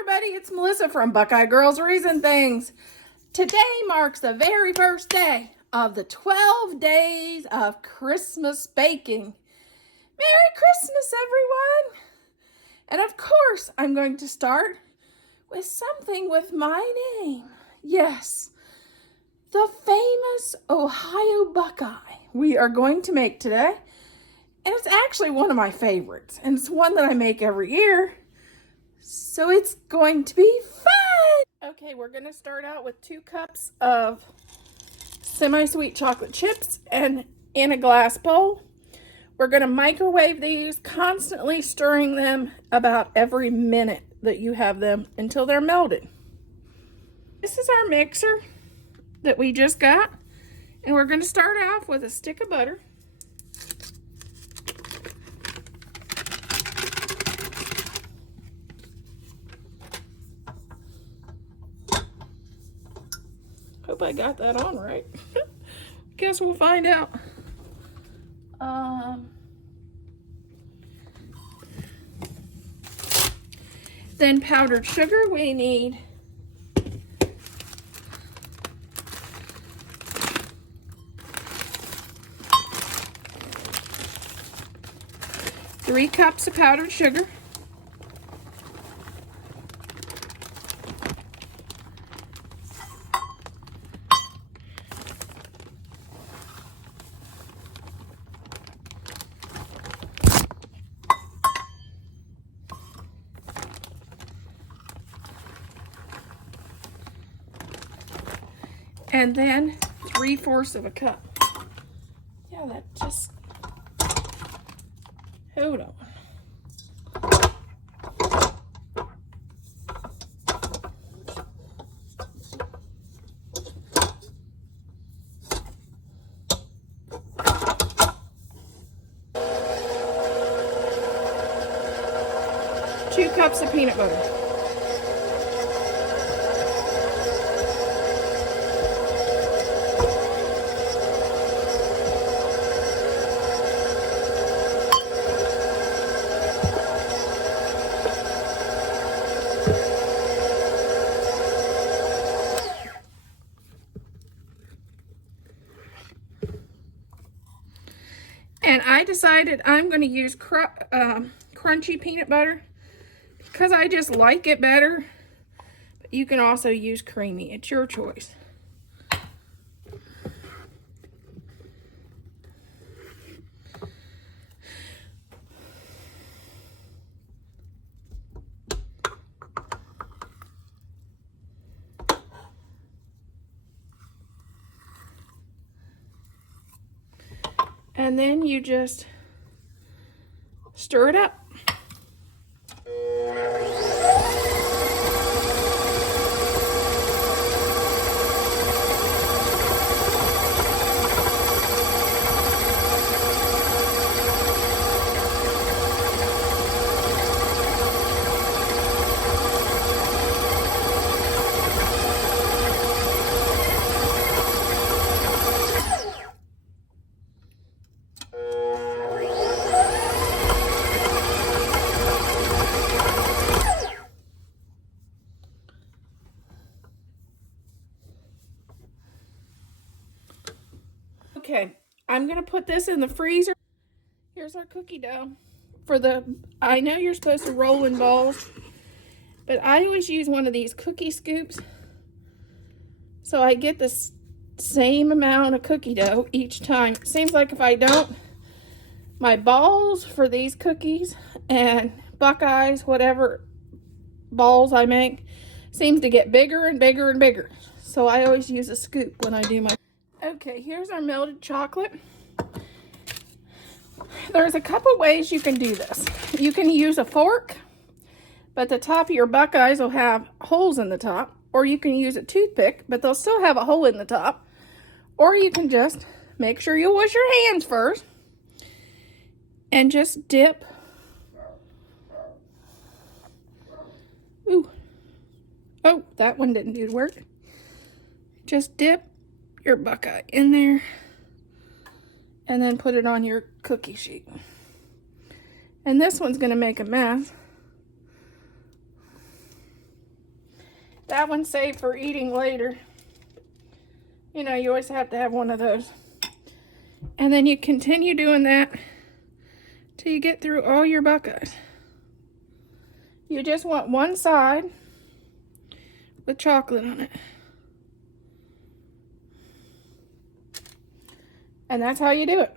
everybody, it's Melissa from Buckeye Girls Reason Things. Today marks the very first day of the 12 days of Christmas baking. Merry Christmas, everyone! And of course, I'm going to start with something with my name. Yes, the famous Ohio Buckeye we are going to make today. And it's actually one of my favorites. And it's one that I make every year. So it's going to be fun! Okay, we're going to start out with 2 cups of semi-sweet chocolate chips and in a glass bowl. We're going to microwave these, constantly stirring them about every minute that you have them until they're melted. This is our mixer that we just got. And we're going to start off with a stick of butter. Hope I got that on right. Guess we'll find out. Then powdered sugar, we need 3 cups of powdered sugar. And then 3/4 of a cup. Yeah, that just, hold on. Two cups of peanut butter. And I decided I'm going to use crunchy peanut butter because I just like it better. But you can also use creamy. It's your choice. And then you just stir it up. Okay, I'm going to put this in the freezer. Here's our cookie dough. I know you're supposed to roll in balls, but I always use one of these cookie scoops. So I get the same amount of cookie dough each time. It seems like if I don't, my balls for these cookies and Buckeyes, whatever balls I make, seems to get bigger and bigger and bigger. So I always use a scoop when I do my... Okay, here's our melted chocolate. There's a couple ways you can do this. You can use a fork, but the top of your Buckeyes will have holes in the top. Or you can use a toothpick, but they'll still have a hole in the top. Or you can just make sure you wash your hands first. And just dip. Ooh. Oh, that one didn't do the work. Just dip your Buckeye in there and then put it on your cookie sheet. And this one's going to make a mess. That one's saved for eating later. You know, you always have to have one of those. And then you continue doing that till you get through all your Buckeyes. You just want one side with chocolate on it. And that's how you do it.